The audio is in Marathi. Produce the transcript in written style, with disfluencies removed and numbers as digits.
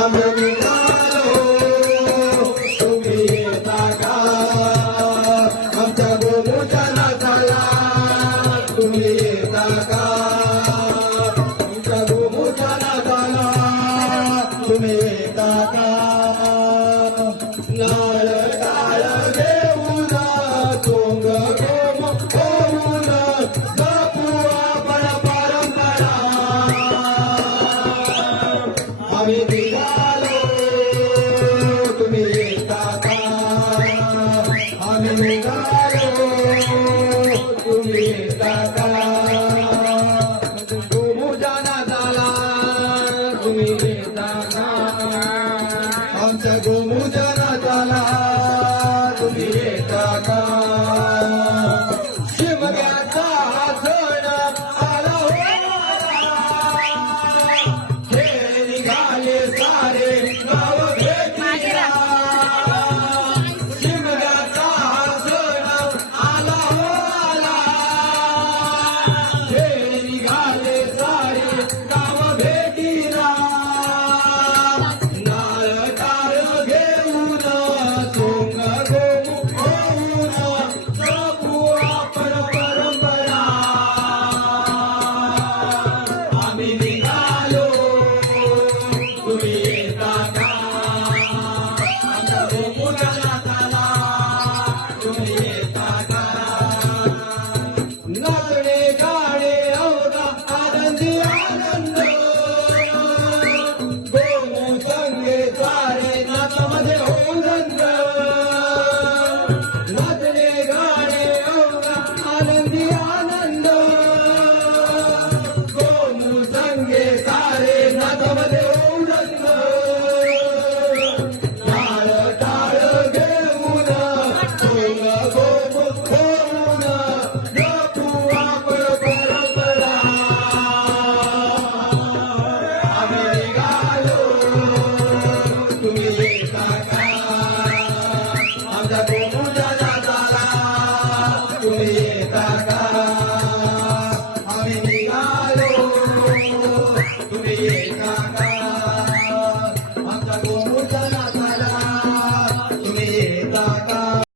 आम्ही निघालो तुम्ही येता का आमच्या गोमुच्या नाचाला तुम्ही येता का आमच्या गोमुच्या नाचाला तुम्ही येता का नाळ टाळ घेऊन चोंग गोम होऊन जपू आपण परंपरा आम्ही निघालो तुम्ही येता का आम्ही निघालो तुम्ही येता का गोमुच्या नाचाला तुम्ही येता का